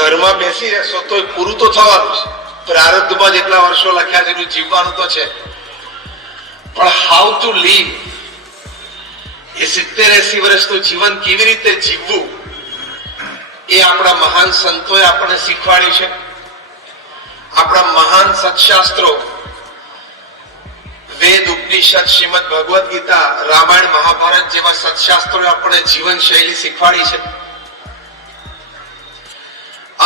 ઘરમાં બેસી રહેશો તો પૂરું તો થવાનું છે. પ્રારબ્ધમાં જેટલા વર્ષો લખ્યા છે એટલું જીવવાનું તો છે, પણ હાઉ ટુ લીવ, એ 70-80 વર્ષનું જીવન કેવી રીતે જીવવું, એ આપણા મહાન સંતોએ આપણને શીખવાડ્યું છે. આપણા મહાન સત્શાસ્ત્રો વેદ, ઉપનિષદ, શ્રીમદ ભગવદ ગીતા, રામાયણ, મહાભારત જેવા સત્શાસ્ત્રોએ આપણને જીવન શૈલી શીખવાડી છે.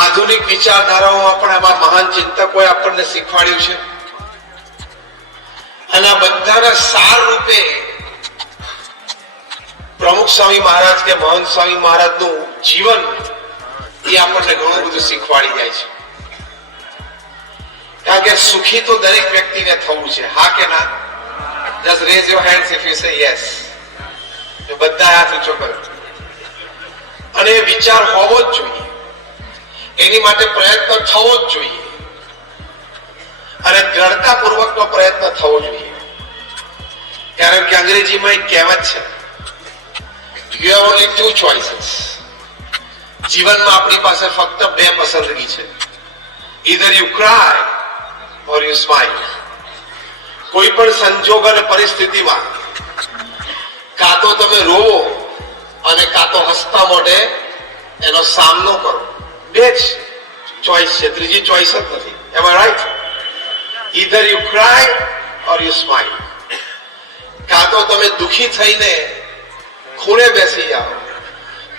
આધુનિક વિચારધારાઓમાં પણ આમાં મહાન ચિંતકોએ આપણને શીખવાડ્યું છે. અને આ બધાના સાર રૂપે પ્રમુખ સ્વામી મહારાજ કે મહંત સ્વામી મહારાજનું જીવન એ આપણને ઘણું બધું શીખવાડી જાય છે. કારણ કે સુખી તો દરેક વ્યક્તિને થવું છે, હા કે ના? Just raise your hands if you say yes. જો બધા હાથ ઊંચો કરો. અને એ વિચાર હોવો જ જોઈએ, એની માટે પ્રયત્ન થવો જ જોઈએ, અને દ્રઢતાપૂર્વકનો પ્રયત્ન થવો જોઈએ. કારણ કે અંગ્રેજીમાં એક કહેવત છે, you have only two choices. જીવનમાં આપણી પાસે ફક્ત બે પસંદગી છે, either you cry or you smile. કોઈ પણ સંજોગ અને પરિસ્થિતિમાં કાં તો તમે રોવો અને કાં તો હસતા મોઢે એનો સામનો કરો. બે જ ચોઈસ છે, ત્રીજી ચોઈસ જ નથી. Am I right? Either you cry or you smile. કાં તો તમે દુખી થઈને ખૂણે બેસી જાઓ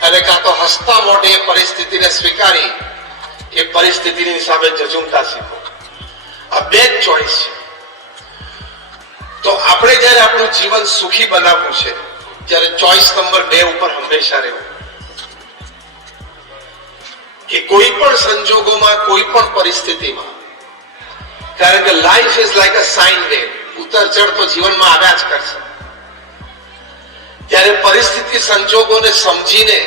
અને કાં તો હસતા મોઢે એ પરિસ્થિતિને સ્વીકારી એ પરિસ્થિતિની સામે ઝઝૂમતા શીખો. આ બે જ ચોઈસ છે. તો આપણે જયારે આપણું જીવન સુખી બનાવવું છે, ત્યારે ચોઈસ નંબર 2 ઉપર હંમેશા રહેવું. કે કોઈ પણ સંજોગોમાં, કોઈ પણ પરિસ્થિતિમાં, કારણ કે life is like a sine wave, ઉતર ચઢ તો જીવનમાં આવ્યા જ કરશે. ત્યારે પરિસ્થિતિ, સંજોગોને સમજીને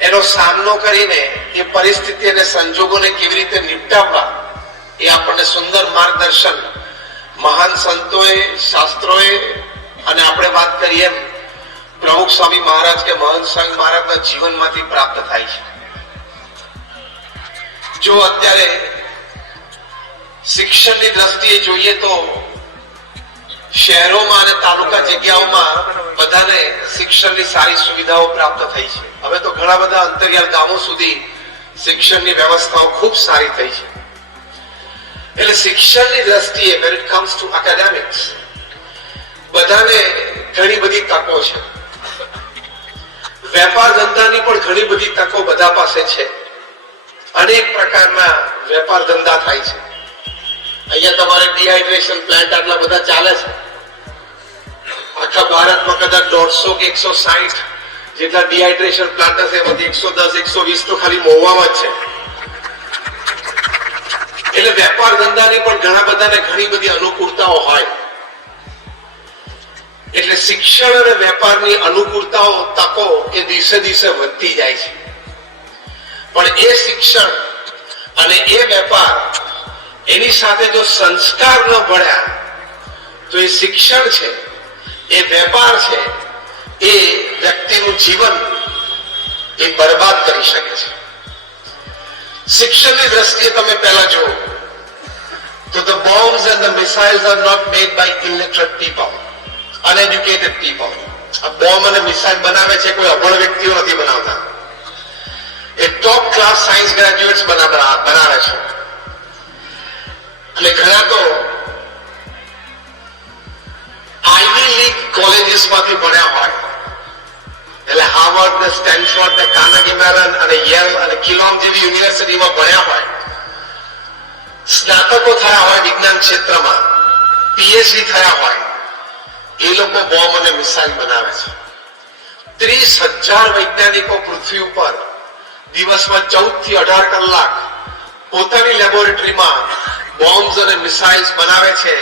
એનો સામનો કરીને એ પરિસ્થિતિ અને સંજોગોને કેવી રીતે નિપટાવવા, એ આપણને સુંદર માર્ગદર્શન મહાન સંતોએ, શાસ્ત્રોએ, અને આપણે વાત કરીએ એમ પ્રમુખ સ્વામી મહારાજ કે મહંત સ્વામી મહારાજના જીવનમાંથી પ્રાપ્ત થાય છે. જો અત્યારે શિક્ષણની દ્રષ્ટિએ જોઈએ તો શહેરોમાં અને તાલુકા જગ્યાઓમાં બધાને શિક્ષણની સારી સુવિધાઓ પ્રાપ્ત થઈ છે. હવે તો ઘણા બધા અંતરિયાળ ગામો સુધી શિક્ષણની વ્યવસ્થાઓ ખૂબ સારી થઈ છે. એટલે શિક્ષણની દ્રષ્ટિએ when it comes to academics બધાને ઘણી બધી તકો છે. વેપાર ધંધાની પણ ઘણી બધી તકો બધા પાસે છે. અનેક પ્રકારના વેપાર ધંધા થાય છે. અહીંયા તમારે ડિહાઇડ્રેશન પ્લાન્ટ આટલા બધા ચાલે છે. આખા ભારતમાં કદાચ 150 કે 160 જેટલા ડિહાઇડ્રેશન પ્લાન્ટ હશે, એમાંથી 110, 120 તો ખાલી મહુવામાં જ છે. એટલે વેપાર ધંધાની પણ ઘણા બધાને ઘણી બધી અનુકૂળતાઓ હોય. એટલે શિક્ષણ અને વેપારની અનુકૂળતાઓ, તકો એ દિવસે દિવસે વધતી જાય છે. પણ એ શિક્ષણ અને એ વેપાર, એની સાથે જો સંસ્કાર ન ભળ્યા તો એ શિક્ષણ છે, એ વેપાર છે, એ વ્યક્તિનું જીવન એ બરબાદ કરી શકે છે. શિક્ષણની દ્રષ્ટિએ તમે પહેલા જુઓ તો the bombs and the missiles are not made by illiterate people, uneducated people. આ બોમ્બ અને મિસાઇલ બનાવે છે કોઈ અભણ વ્યક્તિઓ નથી બનાવતા. એ ટોપ ક્લાસ સાયન્સ ગ્રેજ્યુએટ્સ બનાવે છે. અને ઘણા તો આઈવી લીગ કોલેજીસ માંથી ભણ્યા હોય, એટલે હાર્વર્ડ ને સ્ટેનફોર્ડ ને કાર્નેગી મેલન અને યેલ અને કિલોન જેવી યુનિવર્સિટીમાં ભણ્યા હોય, સ્નાતકો થયા હોય વિજ્ઞાન ક્ષેત્રમાં, પીએચડી થયા હોય, એ લોકો બોમ્બ અને મિસાઇલ બનાવે છે. 30,000 વૈજ્ઞાનિકો પૃથ્વી ઉપર દિવસમાં 14 થી 18 કલાક પોતાની લેબોરેટરીમાં બોમ્બ્સ અને મિસાઇલ્સ બનાવે છે,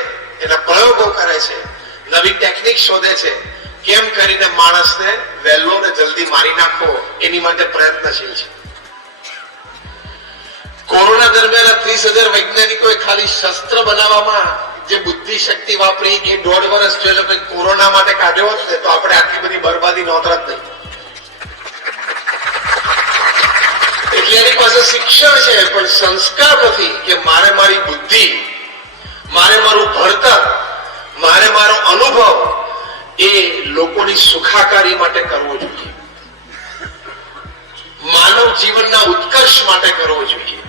એના પ્રયોગો કરે છે, નવી ટેકનિક શોધે છે, કેમ કરીને માણસને વહેલો ને જલ્દી મારી નાખવો, એની માટે પ્રયત્નશીલ છે. કોરોના દરમિયાન 30,000 વૈજ્ઞાનિકોએ ખાલી શસ્ત્ર બનાવવામાં જે બુદ્ધિ શક્તિ વાપરી, એ 1.5 વર્ષ જો લોકો કોરોના માટે કાઢ્યો હોત ને તો આપણે આટલી બધી બરબાદી નહોત જ નહીં. એટલે એની પાસે શિક્ષણ છે પણ સંસ્કાર નથી કે મારે મારી બુદ્ધિ, મારે મારું ભણતર, મારે મારો અનુભવ એ લોકોની સુખાકારી માટે કરવો જોઈએ, માનવ જીવનના ઉત્કર્ષ માટે કરવો જોઈએ.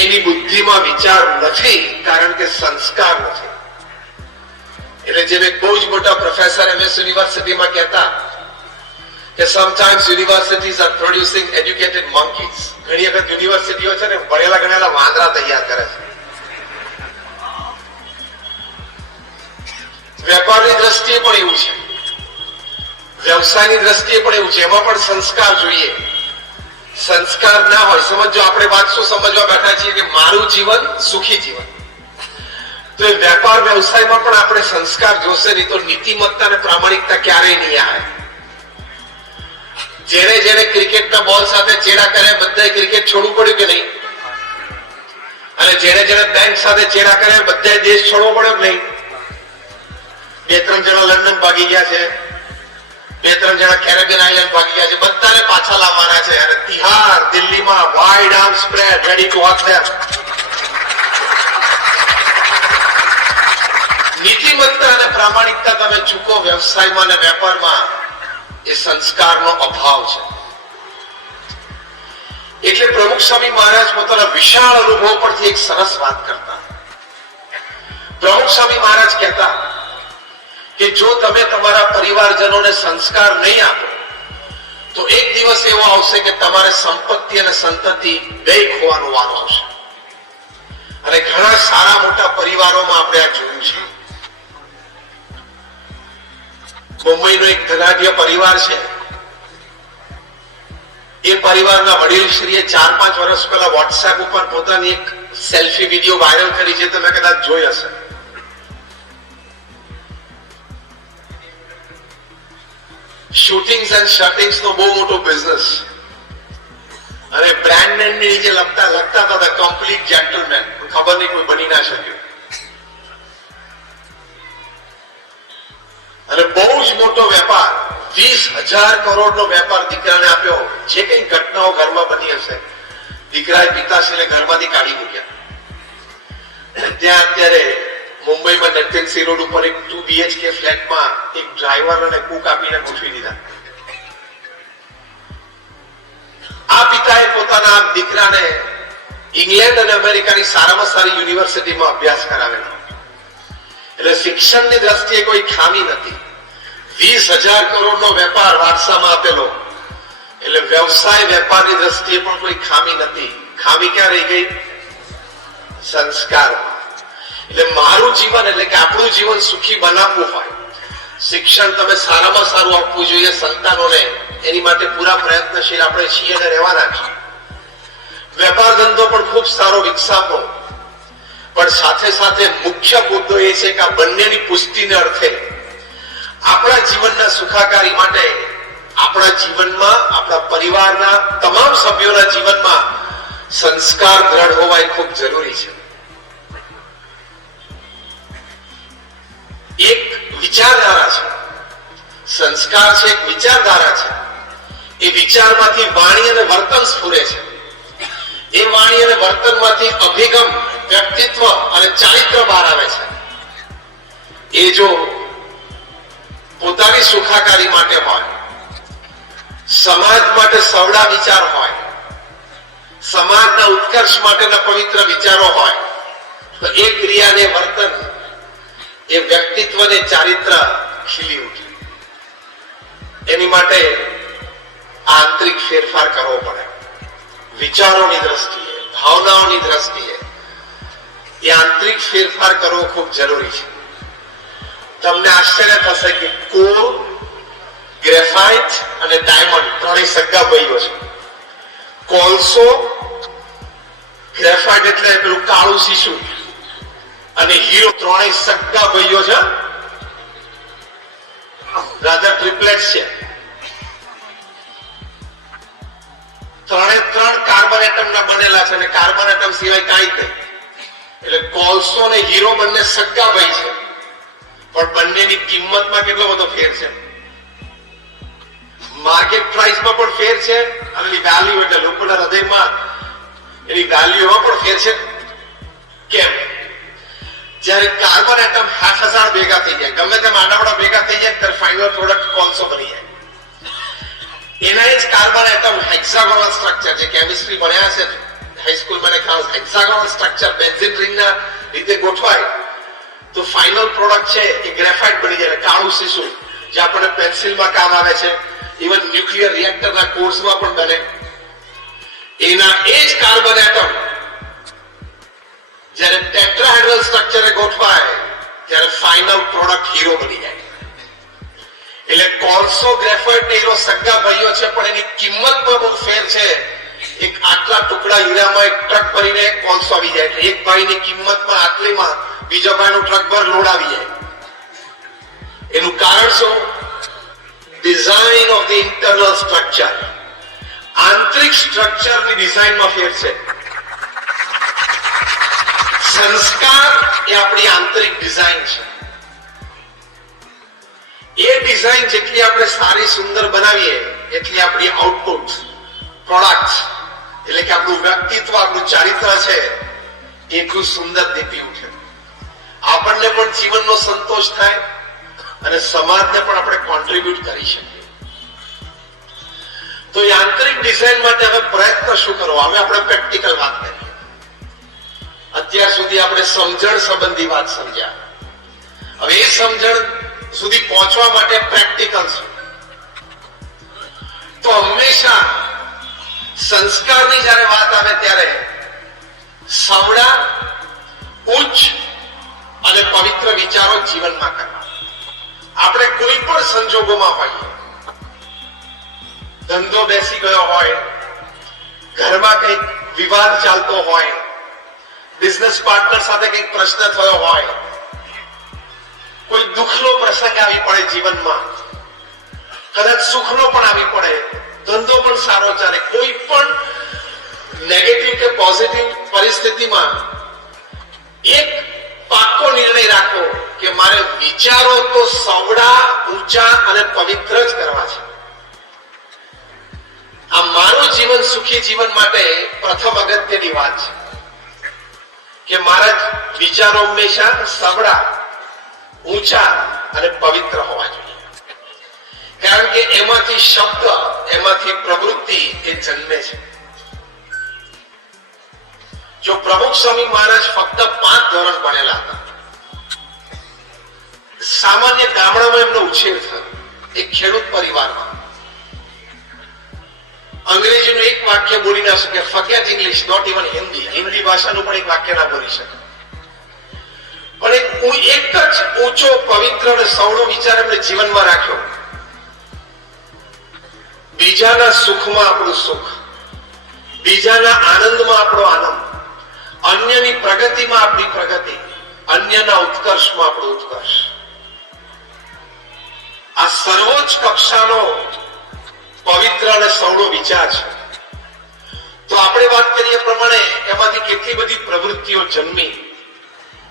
એની બુદ્ધિમાં વિચાર નથી કારણ કે સંસ્કાર નથી. એટલે જેમ એક બહુ જ મોટા પ્રોફેસર MS યુનિવર્સિટીમાં કહેતા કે sometimes universities are producing educated monkeys. ઘણી વખત યુનિવર્સિટીઓ છે ને ભણેલા ગણેલા વાંદરા તૈયાર કરે છે. વેપારની દ્રષ્ટિએ પણ એવું છે, વ્યવસાયની દ્રષ્ટિએ પણ એવું છે. એમાં પણ સંસ્કાર જોઈએ. સંસ્કાર ના હોય, સમજો આપણે વાત શું સમજવા બેઠા છીએ કે મારું જીવન સુખી જીવન, તો એ વેપાર વ્યવસાયમાં પણ આપણે સંસ્કાર જોશે, નહીં તો નીતિમત્તા અને પ્રામાણિકતા ક્યારેય નહીં આવે. જેને જેને ક્રિકેટના બોલ સાથે ચેડા કર્યા બધાએ ક્રિકેટ છોડવું પડ્યું કે નહીં? અને જેને જેને બેંક સાથે ચેડા કર્યા બધાએ દેશ છોડવો પડ્યો કે નહીં? 2-3 જણા લંડન ભાગી ગયા છે, 2-3 જણા કેરેબિયન આઇલેન્ડ ભાગી ગયા છે, બધાને પાછા લાવવાના છે. અને તિહાર દિલ્હીમાં wide arm spread ready to hug them. નીતિમત્તા અને પ્રામાણિકતા તમે ચૂકો વ્યવસાયમાં અને વેપારમાં, એ સંસ્કારનો અભાવ છે. એટલે પ્રમુખ સ્વામી મહારાજ પોતાના વિશાળ અનુભવ પરથી એક સરસ વાત કરતા. પ્રમુખ સ્વામી મહારાજ કહેતા કે જો તમે તમારા પરિવારજનોને સંસ્કાર નહીં આપો તો એક દિવસ એવો આવશે કે તમારે સંપત્તિ અને સંતતિ બેય ખોવાનો વારો આવશે. અને ઘણા સારા મોટા પરિવારોમાં આપણે આ જોયું છે. મુંબઈનો એક ધનાઢ્ય પરિવાર છે. એ પરિવારના વડીલશ્રીએ 4-5 વર્ષ પહેલા વોટ્સએપ ઉપર પોતાની એક સેલ્ફી વિડીયો વાયરલ કરી છે, તમે કદાચ જોઈ હશે. શૂટિંગ્સ એન્ડ શર્ટિંગ્સ નો બહુ મોટો બિઝનેસ, અને બ્રાન્ડ નેમ ની નીચે લખતા હતા ધ કમ્પ્લીટ જેન્ટલમેન. ખબર નહીં કોઈ બની ના શક્યું. અને બહુ જ મોટો વેપાર, 20,000 કરોડનો વેપાર દીકરાને આપ્યો. જે કઈ ઘટનાઓ ઘરમાં બની હશે, દીકરાએ પિતાશ્રીને ઘરમાંથી કાઢી મૂક્યા. ત્યાં અત્યારે મુંબઈમાં નટકંસી રોડ ઉપર એક 2 BHK ફ્લેટમાં એક ડ્રાઈવર અને કુક આપીને ગોઠવી દીધા. આ પિતાએ પોતાના દીકરાને ઇંગ્લેન્ડ અને અમેરિકાની સારામાં સારી યુનિવર્સિટીમાં અભ્યાસ કરાવેલો. એટલે શિક્ષણની દ્રષ્ટિએ કોઈ ખામી નથી. 20,000 કરોડનો વેપાર વારસામાં આપેલો, એટલે વ્યવસાય વેપારની દ્રષ્ટિએ પણ કોઈ ખામી નથી. ખામી ક્યાં રહી ગઈ? સંસ્કાર. એટલે મારું જીવન એટલે કે આપણું જીવન સુખી બનાવવું હોય, શિક્ષણ તમે સારામાં સારું આપવું જોઈએ સંતાનોને. એની માટે પૂરા પ્રયત્નશીલ આપણે છીએ અને રહેવાના છીએ. વેપાર ધંધો પણ ખૂબ સારો વિકસાવો, પણ સાથે સાથે મુખ્ય મુદ્દો એ છે કે આ બંનેની પુષ્ટિને અર્થે આપણા જીવનના સુખાકારી માટે આપણા જીવનમાં, આપણા પરિવારના તમામ સભ્યોના જીવનમાં સંસ્કાર દ્રઢ હોવા એ ખૂબ જરૂરી છે. એક વિચારધારા છે, સંસ્કાર છે એક વિચારધારા છે. એ વિચારમાંથી વાણી અને વર્તન સ્ફુરે છે. એ વાણી અને વર્તનમાંથી અભિગમ, વ્યક્તિત્વ અને ચારિત્ર બહાર આવે છે. એ જો પોતાની સુખાકારી માટે હોય, સમાજ માટે સવડા વિચાર હોય, સમાજના ઉત્કર્ષ માટેના પવિત્ર વિચારો હોય, તો એ ક્રિયાને વર્તન, એ વ્યક્તિત્વને ચારિત્ર ખીલી ઉઠે. એની માટે આંતરિક ફેરફાર કરવો પડે. વિચારોની દ્રષ્ટિએ, ભાવનાઓની દ્રષ્ટિએ એ આંતરિક ફેરફાર કરવો ખૂબ જરૂરી છે. તમને આશ્ચર્ય થશે કે કોલ, ગ્રેફાઇટ અને ડાયમંડ ત્રણેય સગા ભાઈઓ છે. કોલસો, ગ્રેફાઇટ એટલે પેલું કાળું શીશુ, અને હીરો ત્રણેય સગા ભાઈઓ છે. રાધા ટ્રિપલેટ છે. ત્રણે ત્રણ કાર્બન એટમ ના બનેલા છે, અને કાર્બન એટમ સિવાય કાંઈ જ નહીં. એટલે કોલસો અને હીરો બંને સગા ભાઈ છે, પણ બંનેની કિંમતમાં કેટલો બધો ફેર છે. માર્કેટ પ્રાઇસમાં પણ ફેર છે અને એની વેલ્યુ એટલે લોકોના હૃદયમાં એની વેલ્યુમાં પણ ફેર છે. કેમ? જ્યારે કાર્બન એટમ 6000 ભેગા થઈ જાય, ગમે તેમ આડાવડા ભેગા થઈ જાય ત્યારે ફાઇનલ પ્રોડક્ટ કોલસો બની જાય. એના જ કાર્બન એટમ હેક્સાગોનલ સ્ટ્રક્ચર, જે કેમિસ્ટ્રી ભણ્યા છે હાઈસ્કૂલ મને ખ્યાલ, હેક્સાગોનલ સ્ટ્રક્ચર બેન્ઝીન રિંગના રીતે ગોઠવાય તો ફાઇનલ પ્રોડક્ટ છે એ ગ્રેફાઇટ બની જાય, કાળું શીશુ, જે આપણને પેન્સિલમાં કામ આવે છે, ઇવન ન્યુક્લિયર રિએક્ટરના કોર્સમાં પણ બને. એના એ જ કાર્બન એટમ જ્યારે ટેટ્રાહેડ્રલ સ્ટ્રક્ચરે ગોઠવાય ત્યારે ફાઇનલ પ્રોડક્ટ હીરો બની જાય. એટલે કોલસો ગ્રેફાઇટ ને હીરો સગા ભાઈઓ છે, પણ એની કિંમતમાં બહુ ફેર છે. એક આટલા ટુકડા હીરામાં એક ટ્રક ભરીને કોલસો આવી જાય, એટલે એક ભાઈની કિંમતમાં આટલીમાં બીજા ભાઈનું ટ્રક ભર લોડ આવી જાય. એનું કારણ શું? Design of the internal structure. આંતરિક સ્ટ્રક્ચરની ડિઝાઇનમાં ફેર છે. સંસ્કાર એ આપણી આંતરિક ડિઝાઇન છે. એ ડિઝાઇન જેટલી આપણે સારી સુંદર બનાવીએ એટલી આપણી આઉટપુટ પ્રોડક્ટ એટલે કે આપણું વ્યક્તિત્વ, આપણું ચારિત્ર છે એટલું સુંદર દીપી ઉઠે. આપણને પણ જીવનનો સંતોષ થાય અને સમાજને પણ આપણે કોન્ટ્રીબ્યુટ કરી શકીએ. તો એ આંતરિક ડિઝાઇન માટે હવે પ્રયત્ન શું કરવો? આપણે પ્રેક્ટિકલ વાત કરીએ. અત્યાર સુધી આપણે સમજણ સંબંધી વાત સમજ્યા. હવે એ સમજણ સુધી પહોંચવા માટે પ્રેક્ટિકલ શું? તો હંમેશા સંસ્કારની જ્યારે વાત આવે ત્યારે સવડા, ઉચ્ચ અને પવિત્ર વિચારો જીવનમાં કરવા. આપણે કોઈ પણ સંજોગોમાં હોઈએ, ધંધો બેસી ગયો હોય, ઘરમાં કંઈક વિવાદ ચાલતો હોય, બિઝનેસ પાર્ટનર સાથે કંઈક પ્રશ્ન થયો હોય, કોઈ દુઃખનો પ્રસંગ આવી પડે જીવનમાં, કદાચ સુખનો પણ આવી પડે, ધંધો પણ સારો ચાલે, કોઈ પણ નેગેટિવ કે પોઝિટિવ પરિસ્થિતિમાં એક પાક્કો નિર્ણય રાખો કે મારે વિચારો તો સવડા, ઊંચા અને પવિત્ર જ કરવા છે. આ મારું જીવન સુખી જીવન માટે પ્રથમ અગત્યની વાત છે કે મારા વિચારો હંમેશા સવડા, ઊંચા અને પવિત્ર હોવા જોઈએ. કારણ કે એમાંથી શબ્દ, એમાંથી પ્રવૃત્તિ એ જન્મે છે. જો પ્રમુખ સ્વામી મહારાજ ફક્ત 5 ધોરણ ભણેલા હતા, સામાન્ય ગામડામાં એમનો ઉછેર થયો, એક ખેડૂત પરિવારમાં. અંગ્રેજીનું એક વાક્ય બોલી ના શકે, forget English, not even Hindi, Hindi ભાષાનું પણ એક વાક્ય ના બોલી શકે. પણ એક જ ઊંચો, પવિત્ર અને સવળો વિચાર એમણે જીવનમાં રાખ્યો. બીજાના સુખમાં આપણું સુખ, બીજાના આનંદમાં આપણો આનંદ, અન્યની પ્રગતિમાં આપણી પ્રગતિ, અન્યના ઉત્કર્ષમાં આપણો ઉત્કર્ષ. આ સર્વોચ્ચ કક્ષાનો પવિત્ર અને સવળો વિચાર છે. તો આપણે વાત કરીએ પ્રમાણે એમાંથી કેટલી બધી પ્રવૃત્તિઓ જન્મી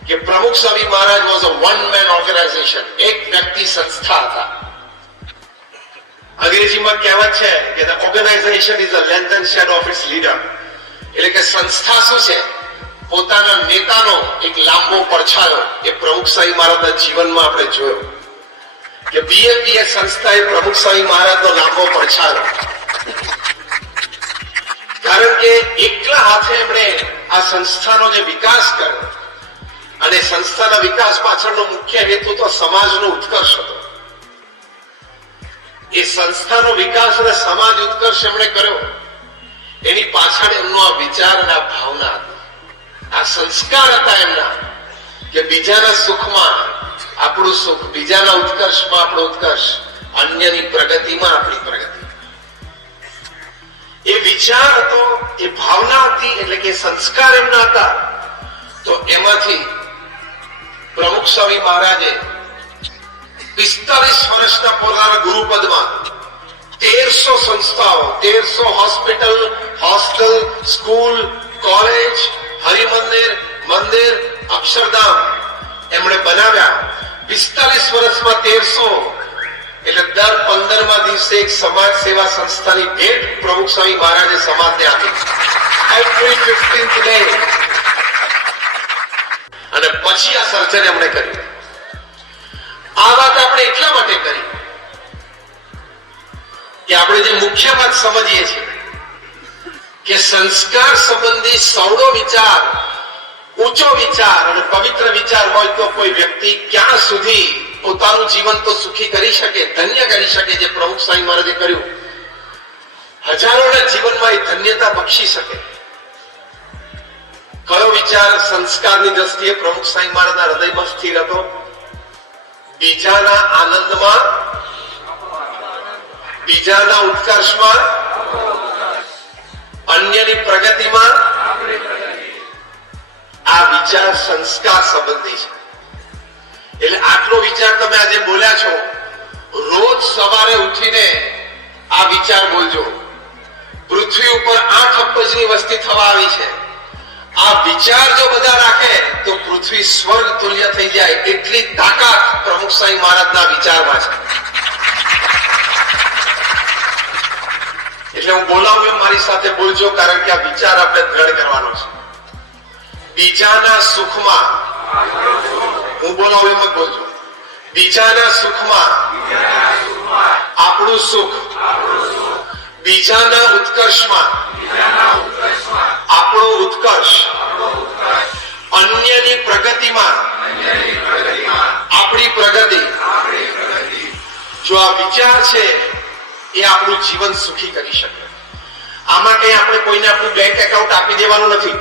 કે Pramukh Swami Maharaj was a one man organisation. એક વ્યક્તિ સંસ્થા હતા. અંગ્રેજીમાં કહેવત છે કે the organization is a length and shadow of its leader. એટલે કે સંસ્થા શું છે? પોતાના નેતાનો એક લાંબો પડછાયો. એ પ્રમુખ સ્વામી મહારાજના જીવનમાં આપણે જોયો કે બીએપીએ સંસ્થાએ પ્રમુખ સ્વામી મહારાજનો લાંબો પડછાયો. કારણ કે એકલા હાથે એમણે આ સંસ્થાનો જે વિકાસ કર્યો, અને સંસ્થાના વિકાસ પાછળનો મુખ્ય હેતુ તો સમાજનો ઉત્કર્ષ હતો. એ સંસ્થાનો વિકાસ અને સમાજ ઉત્કર્ષ એમણે કર્યો, એની પાછળ એમનો આ વિચાર અને આ ભાવના હતી, આ સંસ્કાર હતા એમના કે બીજાના સુખમાં આપણું સુખ, બીજાના ઉત્કર્ષમાં આપણો ઉત્કર્ષ, અન્યની પ્રગતિમાં આપણી પ્રગતિ. એ વિચાર હતો, એ ભાવના હતી, એટલે કે સંસ્કાર એમના હતા. તો એમાંથી પ્રમુખ સ્વામી મહારાજે 45 વર્ષના પોતાના ગુરુપદમાં 1300 સંસ્થાઓ, 1300 હોસ્પિટલ, હોસ્ટેલ, સ્કૂલ, કોલેજ, હરિમંદિર, મંદિર, અક્ષરધામ એમણે બનાવ્યા. 45 વર્ષમાં 1300 એટલે દર 15મા દિવસે એક સમાજ સેવા સંસ્થાની ભેટ પ્રમુખ સ્વામી મહારાજે સમાજને આપી. Every 15th day. અને પછી આ સર્જન એમણે કર્યું. આ વાત આપણે એટલા માટે કરી કે આપણે જે મુખ્ય વાત સમજીએ છીએ કે સંસ્કાર સંબંધી સૌનો વિચાર, ઊંચો વિચાર અને પવિત્ર વિચાર હોય તો કોઈ વ્યક્તિ ક્યાં સુધી પોતાનું જીવન તો સુખી કરી શકે, ધન્ય કરી શકે, જે પ્રમુખ સ્વામી મહારાજે કર્યું. હજારોના જીવનમાં એ ધન્યતા બક્ષી શકે. કયો વિચાર સંસ્કારની દ્રષ્ટિએ પ્રમુખ સ્વામી મહારાજના હૃદયમાં સ્થિર હતો? બીજાના આનંદમાં, બીજાના ઉત્કર્ષમાં, અન્યની પ્રગતિમાં. આ વિચાર સંસ્કાર સંબંધી છે. એટલે આટલો વિચાર તમે આજે બોલ્યા છો, રોજ સવારે ઉઠીને આ વિચાર બોલજો. પૃથ્વી ઉપર 8 અબજની વસ્તી થવા આવી છે. આ વિચાર જો બધા રાખે તો પૃથ્વી સ્વર્ગ તુલ્ય થઈ જાય, એટલી તાકાત પ્રમુખ સ્વામી મહારાજના વિચારમાં છે. એટલે હું બોલાવું એમ મારી સાથે બોલજો, કારણ કે આ વિચાર આપણે દ્રઢ કરવાનો છે. બીજાના સુખમાં, હું બોલાવું એમ જ બોલજો. બીજાના સુખમાં આપણું સુખ, બીજાના ઉત્કર્ષમાં આપણો ઉત્કર્ષ, અન્યની પ્રગતિમાં આપણી પ્રગતિ. જો આ વિચાર છે એ આપણું જીવન સુખી કરી શકે. આમાં કઈ આપણે કોઈને આપણું બેંક એકાઉન્ટ આપી દેવાનું નથી.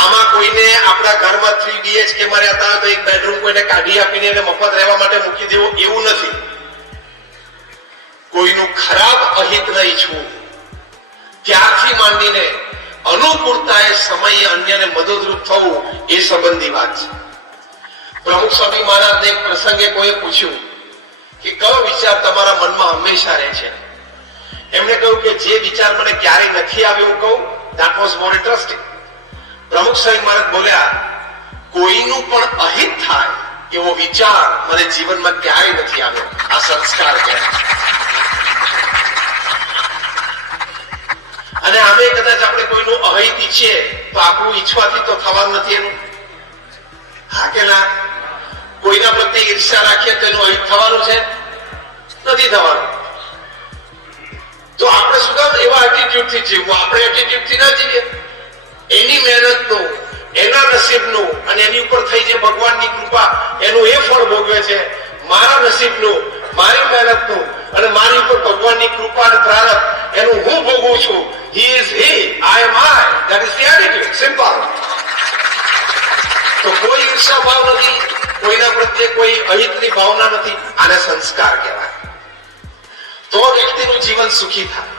આમાં કોઈને આપણા ઘરમાં 3 BHK માં રહેતા હોય તો એક બેડરૂમ કોઈને કાઢી આપીને એને મફત રહેવા માટે મૂકી દેવું, એવું નથી. કોઈનું ખરાબ અહિત ન ઈચ્છવું, ત્યારથી માંડીને અનુકૂળતાએ સમયે અન્યને મદદરૂપ થવું, એ સંબંધી વાત છે. પ્રમુખ સ્વામી મહારાજને એક પ્રસંગે કોઈએ પૂછ્યું કે કયો વિચાર તમારા મનમાં હંમેશા રહે છે? એમણે કહ્યું કે જે વિચાર મને ક્યારેય નથી આવ્યો, હું કહું, that was more interesting. પ્રમુખ સ્વામી મહારાજ બોલ્યા, કોઈનું પણ અહિત થાય એવો વિચાર મને જીવનમાં ક્યારેય નથી આવ્યો. આ સંસ્કાર કહેવાય. અને આમે કદાચ આપણે કોઈનું અહિત ઈચ્છીએ તો આપણું ઈચ્છવાથી તો થવાનું નથી એનું. હા કે ના? કોઈના પ્રત્યે ઈર્ષ્યા રાખીએ તો એનું અહિત થવાનું છે? નથી થવાનું. તો આપણે શું કામ એવા એટીટ્યુડથી જીવવું? આપણે એટીટ્યુડથી ના જીવીએ. એની મહેનતનું, એના નસીબનું અને એની ઉપર થઈ જે ભગવાનની કૃપા, એનું એ ફળ ભોગવે છે. મારા નસીબનું, મારી મહેનતનું અને મારી ઉપર ભગવાનની કૃપા અને પ્રારબ્ધ, એનું હું ભોગવું છું. He is he, I am I. That is the attitude. Simple. તો કોઈ ઈર્ષા ભાવ નથી, કોઈના પ્રત્યે કોઈ અહિતની ભાવના નથી. આને સંસ્કાર કહેવાય. તો વ્યક્તિનું જીવન સુખી થાય.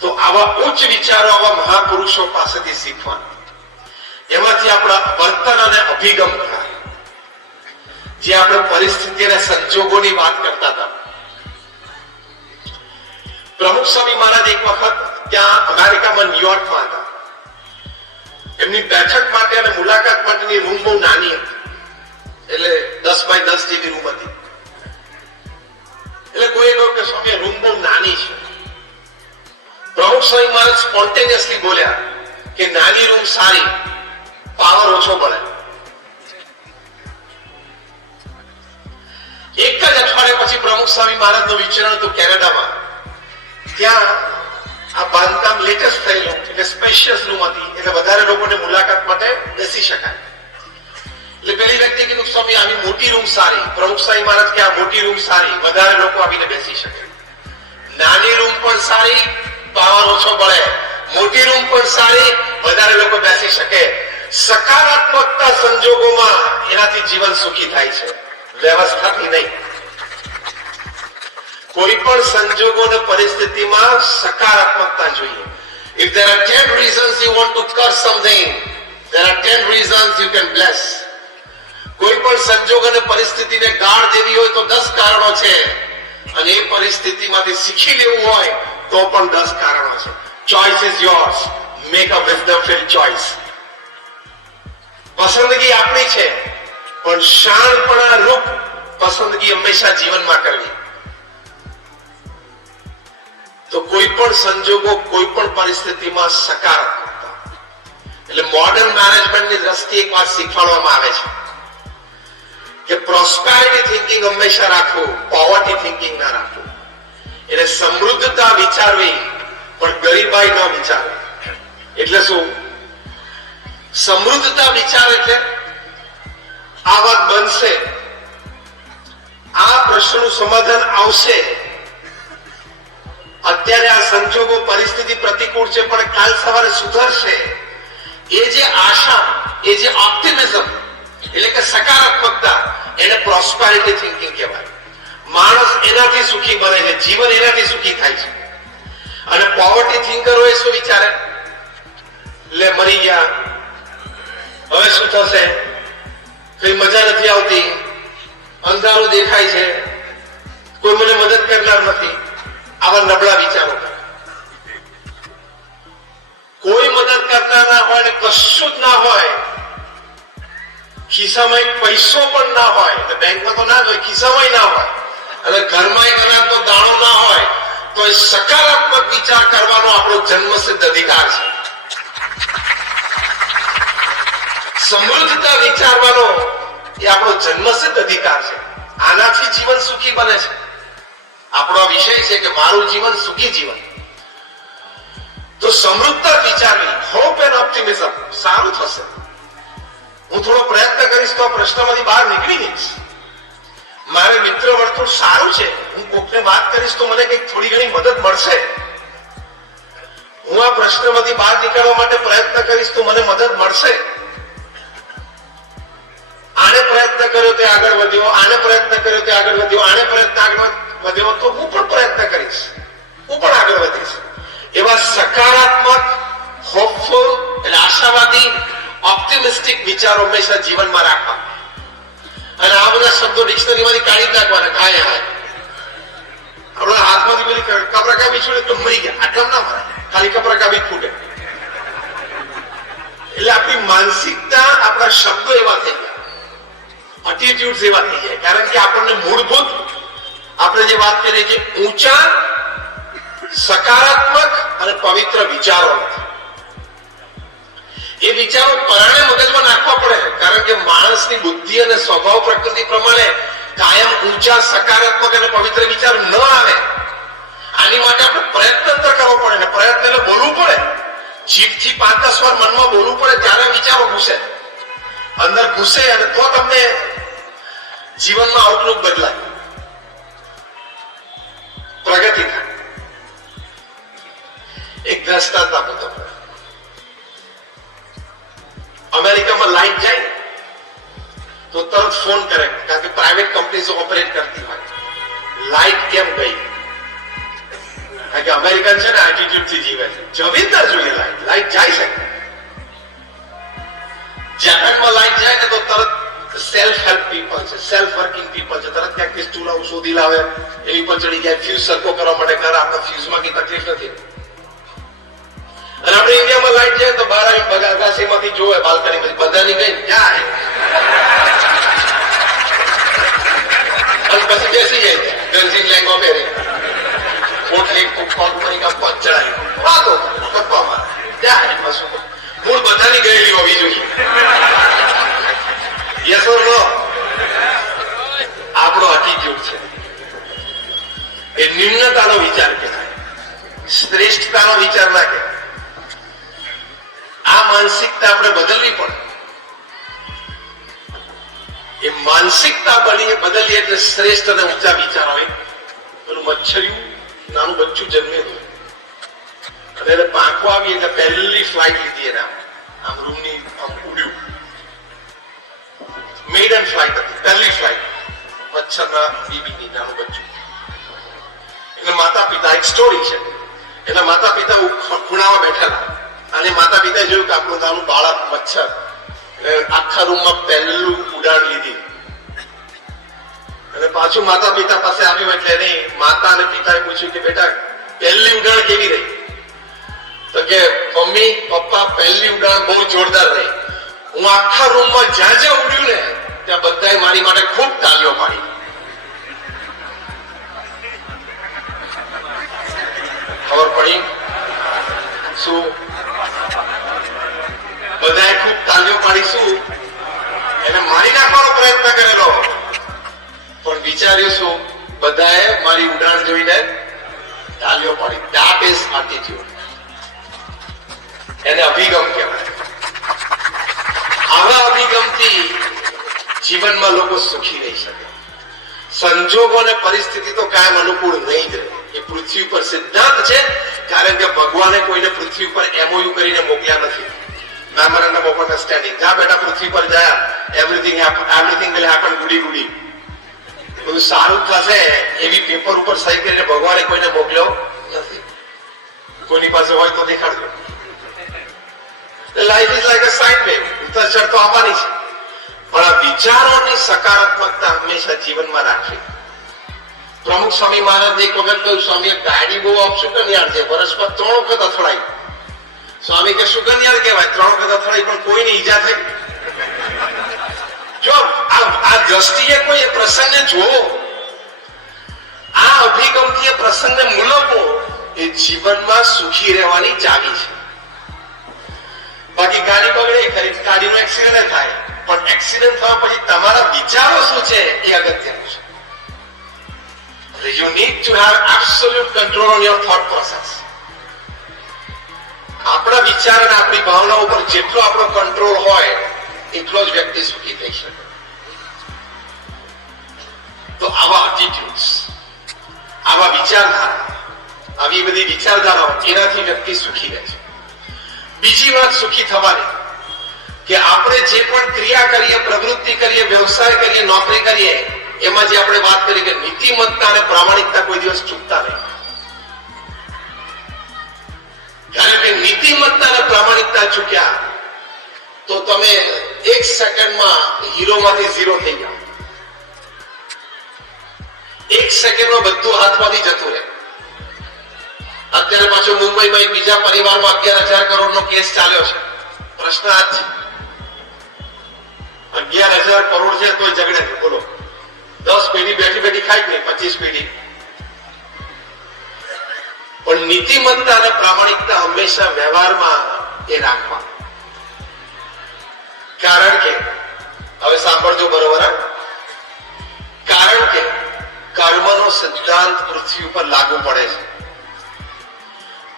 તો આવા ઉચ્ચ વિચારો, આવા મહાપુરુષો પાસેથી શીખવાનું. એમાંથી આપણા વર્તન અને અભિગમ થાય. જે આપણે પરિસ્થિતિ અને સંજોગોની વાત કરતા હતા. પ્રમુખ સ્વામી મહારાજ એક વખત ત્યાં અમેરિકામાં, ન્યુયોર્કમાં હતા. એમની બેઠક માટે અને મુલાકાત માટેની રૂમ બહુ નાની હતી. એટલે 10 બાય 10 જેવી રૂમ હતી. એટલે કોઈ કહ્યું કે સ્વામી રૂમ બહુ નાની છે. પ્રમુખ સ્વામી મહારાજ સ્પોન્ટેનિયસલી બોલ્યા કે નાની રૂમ સારી, પાવર ઓછો મળે. એક જ અઠવાડિયા પછી પ્રમુખ સ્વામી મહારાજનું વિચરણ હતું કેનેડામાં. ત્યાં આ બાંધકામ લેટેસ્ટ થયેલું, એટલે સ્પેશિયસ રૂમ હતી, એટલે વધારે લોકોને મુલાકાત માટે બેસી શકાય. એટલે પેલી વ્યક્તિ કીધું, સ્વામી આવી મોટી રૂમ સારી. પ્રમુખ સ્વામી મહારાજ કે આ મોટી રૂમ સારી, વધારે લોકો આવીને બેસી શકે. નાની રૂમ પણ સારી, પાવર ઓછો પડે. મોટી રૂમ પણ સારી, વધારે લોકો બેસી શકે. સકારાત્મકતા સંજોગોમાં એનાથી જીવન સુખી થાય છે, વ્યવસ્થાથી નહીં. કોઈ પણ સંજોગો અને પરિસ્થિતિમાં સકારાત્મકતા જોઈએ. If there are 10 reasons you want to curse something, there are 10 reasons you can bless. કોઈ પણ સંજોગ અને પરિસ્થિતિને ગાળ દેવી હોય તો 10 કારણો છે, અને એ પરિસ્થિતિમાંથી શીખી લેવું હોય તો પણ 10 કારણો છે. Choice is yours. Make a wisdom-filled choice. પસંદગી આપણી છે, પણ શાણપણા રૂપ પસંદગી હંમેશા જીવનમાં કરવી. તો કોઈ પણ સંજોગો, કોઈ પણ પરિસ્થિતિમાં સકારાત્મકતા. એટલે મોડર્ન મેનેજમેન્ટની દ્રષ્ટિએ એક વાત શીખવાડવામાં આવે છે કે પ્રોસ્પેરિટી થિંકિંગ હંમેશા રાખવું, પોવર્ટી થિંકિંગ ના રાખવું. એટલે સમૃદ્ધતા વિચારવી પણ ગરીબાઈ ન વિચારવી. એટલે શું? સમૃદ્ધતા વિચાર એટલે આ વાત બનશે, આ પ્રશ્નનું સમાધાન આવશે, અત્યારે આ સંજોગો પરિસ્થિતિ પ્રતિકૂળ છે પણ કાલ સવારે સુધરશે. એ જે આશા, એ જે ઓપ્ટિમિઝમ એટલે કે સકારાત્મકતા, એને પ્રોસ્પેરિટી થિંકિંગ કહેવાય. માણસ એનાથી સુખી બને છે, જીવન એનાથી સુખી થાય છે. અને પોવર્ટી થિંકરો એ શું વિચારે? લે મરી ગયા, હવે શું થશે, કઈ મજા નથી આવતી, અંધારું દેખાય છે, કોઈ મને મદદ કરનાર નથી. આવા નબળા વિચારો કરે. કોઈ મદદ કરનાર ના હોય ને કશું જ ના હોય, ખિસ્સામાં એક પૈસો પણ ના હોય, બેંકમાં તો ના જ હોય, ખિસ્સામાં ના હોય, અને ઘરમાં એક અનાજનો દાણો ના હોય, તો એ સકારાત્મક વિચાર કરવાનો આપણો જન્મસિદ્ધ અધિકાર છે. સમૃદ્ધતા વિચારવાનો એ આપણો જન્મસિદ્ધ અધિકાર છે. આનાથી જીવન સુખી બને છે. આપણો વિષય છે કે મારું જીવન સુખી જીવન. તો સમૃદ્ધતા વિચારવી, હોપ એન્ડ ઓપ્ટિમિઝમ, સારું થશે. હું થોડો પ્રયત્ન કરીશ તો પ્રશ્નમાંથી બહાર નીકળી જઈશ. મારે મિત્ર વર્તુળ સારું છે, હું કોકને વાત કરીશ તો મને કંઈક થોડી ઘણી મદદ મળશે. હું આ પ્રશ્નમાંથી બહાર નીકળવા માટે પ્રયત્ન કરીશ તો મને મદદ મળશે. આને પ્રયત્ન કર્યો તે આગળ વધ્યો, આને પ્રયત્ન કર્યો તે આગળ વધ્યો, આને પ્રયત્ન આગળ વધ્યો તો હું પણ પ્રયત્ન કરીશ, હું પણ આગળ વધીશ. એવા સકારાત્મક, હોપફુલ એટલે આશાવાદી, ઓપ્ટિમિસ્ટિક વિચારો હંમેશા જીવનમાં રાખવા. અને આ બધા શબ્દો ડિક્શનરીમાંથી કાઢી નાખવાના. કાંઈ આપણા હાથમાંથી પેલી કપરાકાબી છોડે તો મરી ગયા, આટલા ના મારે, ખાલી કપરાકાબી ફૂટે. એટલે આપણી માનસિકતા, આપણા શબ્દો એવા થઈ ગયા, એટીટ્યુડ એવા થઈ જાય. કારણ કે આપણને મૂળભૂત આપણે જે વાત કરીએ કે ઊંચા, સકારાત્મક અને પવિત્ર વિચારો નથી. એ વિચારો પરાણે મગજમાં નાખવા પડે. કારણ કે માણસની બુદ્ધિ અને સ્વભાવ પ્રકૃતિ પ્રમાણે કાયમ ઊંચા, સકારાત્મક અને પવિત્ર વિચાર ન આવે. આની માટે આપણે પ્રયત્ન કરવો પડે ને પ્રયત્ન એટલે બોલવું પડે. જીભથી 5-10 વાર મનમાં બોલવું પડે, ત્યારે વિચારો ઘૂસે, અંદર ઘૂસે, અને તો તમને જીવનમાં આઉટલુક બદલાય, પ્રગતિ થાય. એક દ્રષ્ટાંત આપું તમને. અમેરિકામાં લાઈટ જાય તો તરત ફોન કરે, કારણ કે પ્રાઇવેટ કંપનીઝ ઓપરેટ કરતી હોય. લાઈટ કેમ ગઈ? કારણ કે અમેરિકન છે ને એટીટ્યુડ થી જીવે છે. જવી જ ના જોઈએ લાઈટ, લાઈટ જાય છે. જાપાનમાં લાઈટ જાય ને તો તરત સેલ્ફ હેલ્પ પીપલ છે, સેલ્ફ વર્કિંગ પીપલ છે, તરત ક્યાંક ચૂલા શોધી લાવે, એની પર ચડી જાય, ફ્યુઝ સરખો કરવા માટે કરે. આપણા ફ્યુઝમાં કઈ તકલીફ નથી. અને આપણે ઇન્ડિયામાં લાઈટ જાય તો બહાર આવી અગાસીમાંથી જોવે, બાલ્કનીમાંથી, બધાની ગઈ ક્યાં, અને પછી બેસી જાય બેન્ઝીન લેંગો પહેરી, પોટલી ચડાવી વાતો ગપ્પા મારે, જાય પાછું. મૂળ બધાની ગયેલી હોવી જોઈએ. યસ ઓર નો? આપણો એટીટ્યુડ છે એ નિમ્નતાનો વિચાર કહેવાય, શ્રેષ્ઠતાનો વિચાર ના કહેવાય. આ માનસિકતા આપણે બદલવી પડે. એ માનસિકતા બદલીએ એટલે શ્રેષ્ઠ અને ઊંચા વિચાર હોય. પેલું મચ્છરિયું નાનું બચ્ચું જન્મેલું અને એને પાંખો આવી એટલે પહેલી ફ્લાઇટ લીધી એને, આમ રૂમની આમ ઉડ્યું. મેડન ફ્લાઇટ હતી, પહેલી ફ્લાઇટ મચ્છરના બીબીની, નાનું બચ્ચું. એટલે માતા પિતા, એક સ્ટોરી છે, એટલે માતા પિતા ખૂણામાં બેઠેલા અને માતા પિતા જોયું કે આપણું નાનું બાળક મચ્છર આખા રૂમમાં પહેલું ઉડાન લીધી. અને પાછું માતા પિતા પાસે આવ્યું એટલે એની માતા અને પિતાએ પૂછ્યું કે બેટા પહેલી ઉડાન કેવી રહી? તો કે મમ્મી પપ્પા પહેલી ઉડાન બહુ જોરદાર રહી. હું આખા રૂમમાં જ્યાં જ્યાં ઉડ્યું ને ત્યાં બધાએ મારી માટે ખૂબ તાલીઓ પાડી. ખબર પડી શું? બધાએ ખૂબ તાલીઓ પાડી. શું? એને મારી નાખવાનો પ્રયત્ન કરેલો, પણ વિચાર્યું શું? બધાએ મારી ઉડાણ જોઈને તાલીઓ પાડી. That is attitude. એને અભિગમ કહેવાય. આવા અભિગમથી જીવનમાં લોકો સુખી રહી શકે. સંજોગો અને પરિસ્થિતિ તો કાયમ અનુકૂળ નહીં જ રહે. એ પૃથ્વી પર સિદ્ધાંત છે, કારણ કે ભગવાને કોઈને પૃથ્વી પર MOU કરીને મોકલ્યા નથી. Memorandum of understanding. જ્યાં બેટા પૃથ્વી પર જાય, એવરીથિંગ વિલ હેપન ગુડી ગુડી, બધું સારું થશે એવી પેપર ઉપર સહી કરીને ભગવાને કોઈને મોકલ્યો નથી. કોઈની પાસે હોય તો દેખાડજો. Life is like a sine wave. ઉતર ચડ તો આવવાની છે, પણ આ વિચારોની સકારાત્મકતા હંમેશા જીવનમાં રાખવી. પ્રમુખ સ્વામી મહારાજ એક વખત કહ્યું, સ્વામી ગાડી બહુ આપ સુકન્યાળ છે, વર્ષમાં 3 વખત અથડાઈ. સ્વામી કે સુકન્યાળ કહેવાય, 3 વખત અથડાઈ પણ કોઈની ઈજા થઈ. જો આ દ્રષ્ટિએ કોઈ પ્રસંગને જોવો, આ અભિગમથી એ પ્રસંગને મૂલવવો, એ જીવનમાં સુખી રહેવાની ચાવી છે. બાકી ગાડી બગડે ખરી, ગાડીનો એક્સિડન્ટ થાય, પણ એક્સિડન્ટ થવા પછી તમારા વિચારો શું છે એ અગત્યનું છે. You need to have absolute control on your thought process. આપણા વિચાર અને આપણી ભાવનાઓ પર જેટલો આપણો કંટ્રોલ હોય એટલો જ વ્યક્તિ સુખી થઈ શકે. તો આવા એટીટ્યુડ્સ, આવા વિચારધારા, આવી બધી વિચારધારાઓ, એનાથી વ્યક્તિ સુખી રહે છે. બીજી વાત સુખી થવાની કે આપણે જે પણ ક્રિયા કરીએ, પ્રવૃત્તિ કરીએ, વ્યવસાય કરીએ, નોકરી કરીએ, એમાં જે આપણે વાત કરી કે નીતિમત્તા અને પ્રામાણિકતા કોઈ દિવસ ચૂકતા નહીં. કારણ કે નીતિમત્તા અને પ્રામાણિકતા ચૂક્યા તો તમે 1 સેકન્ડમાં હીરોમાંથી 0 થઈ જાઓ. 1 સેકન્ડમાં બધું હાથમાંથી જતું રહે. અત્યારે પાછો મુંબઈમાં એક બીજા પરિવારમાં 11,000 કરોડનો કેસ ચાલ્યો છે. પ્રશ્ન આ જ છે, 11,000 કરોડ છે તો ઝઘડે છે. બોલો, 10 પેઢી બેઠી બેઠી ખાય નહીં, 25 પેઢી. પણ નીતિમત્તા અને પ્રામાણિકતા હંમેશા વ્યવહારમાં એ રાખવા. કારણ કે હવે સાંભળજો બરોબર, કારણ કે કર્મનો સિદ્ધાંત પૃથ્વી ઉપર લાગુ પડે છે.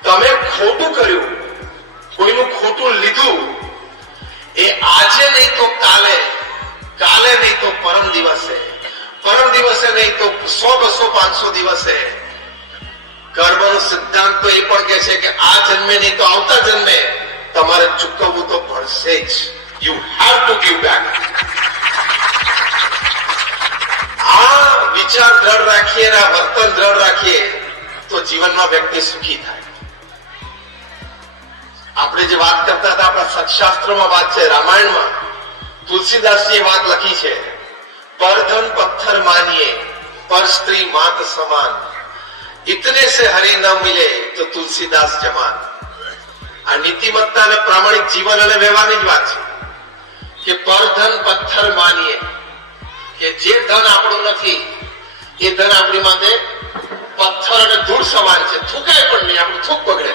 તમે ખોટું કર્યું, કોઈનું ખોટું લીધું, એ આજે નહીં તો કાલે, કાલે નહીં તો પરમ દિવસે, પરમ દિવસે નહીં તો 100, 200, 500 દિવસે કર્મનો સિદ્ધાંત તો એ પણ કહે છે કે આ જન્મે નહીં તો આવતા જન્મે તમારે ચૂકવવું તો પડશે જ. You have to give back. આ વિચાર દ્રઢ રાખીએ, આ વર્તન દ્રઢ રાખીએ તો જીવનમાં વ્યક્તિ સુખી થાય. આપણે જે વાત કરતા હતા, આપણા સત્શાસ્ત્રોમાં વાત છે, રામાયણમાં તુલસીદાસજીએ વાત લખી છે, પર ધન પથ્થર માનીએ, પર સ્ત્રી માત સમાન, ઇતને સે હરી ન મિલે તો તુલસીદાસ જમાન. આ નીતિમત્તા અને પ્રામાણિક જીવન અને વ્યવહારની જ વાત છે કે પર ધન પથ્થર માનીએ, કે જે ધન આપણું નથી એ ધન આપણી માટે પથ્થર અને ધૂળ સમાન છે, થૂકાય પણ નહીં, આપણું થૂક બગડે.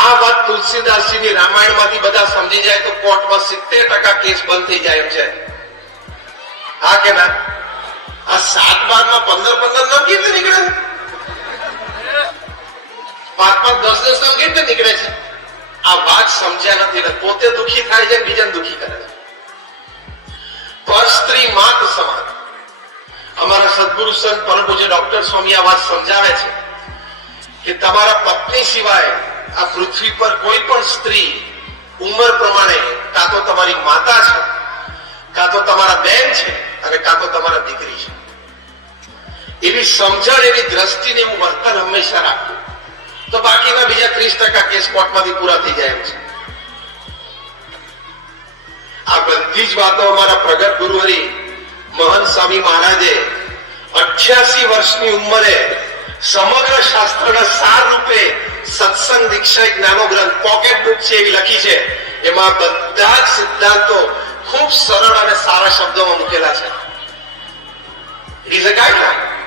આ વાત તુલસીદાસજીની રામાયણમાંથી બધા સમજી જાય તો કોર્ટમાં 70% કેસ બંધ થઈ જાય એમ છે. હા કે ના? આ 7-12 માં 15-15 નામ કેવી રીતે નીકળે છે? 5-5, 10-10 નામ કેવી રીતે નીકળે છે? આ વાત સમજ્યા નથી ને પોતે દુઃખી થાય છે, બીજાને દુઃખી કરે છે. પર સ્ત્રી માત સમાન. અમારા સદગુરુ સંત પરમ પૂજ્ય ડોક્ટર સ્વામી આ વાત સમજાવે છે કે તમારા પત્ની સિવાય આ પૃથ્વી પર કોઈ પણ સ્ત્રી ઉંમર પ્રમાણે કાં તો તમારી માતા છે, કાં તો તમારા બેન છે, અને કાં તો તમારા દીકરી છે. એવી સમજણ, એવી દ્રષ્ટિને એવું વર્તન હંમેશા રાખવું, તો બાકીના બીજા 30% કેસ કોર્ટમાંથી પૂરા થઈ જાય એમ છે. આ બધી જ વાતો અમારા પ્રગટ ગુરુહરિ મહંત સ્વામી મહારાજે 88 વર્ષની ઉંમરે સમગ્ર શાસ્ત્રના સાર રૂપે સત્સંગ દીક્ષા એક નાનો ગ્રંથ પોકેટ બુક છે એવી લખી છે. એમાં બધા જ સિદ્ધાંતો ખૂબ સરળ અને સારા શબ્દોમાં મૂકેલા છે. It is a guideline.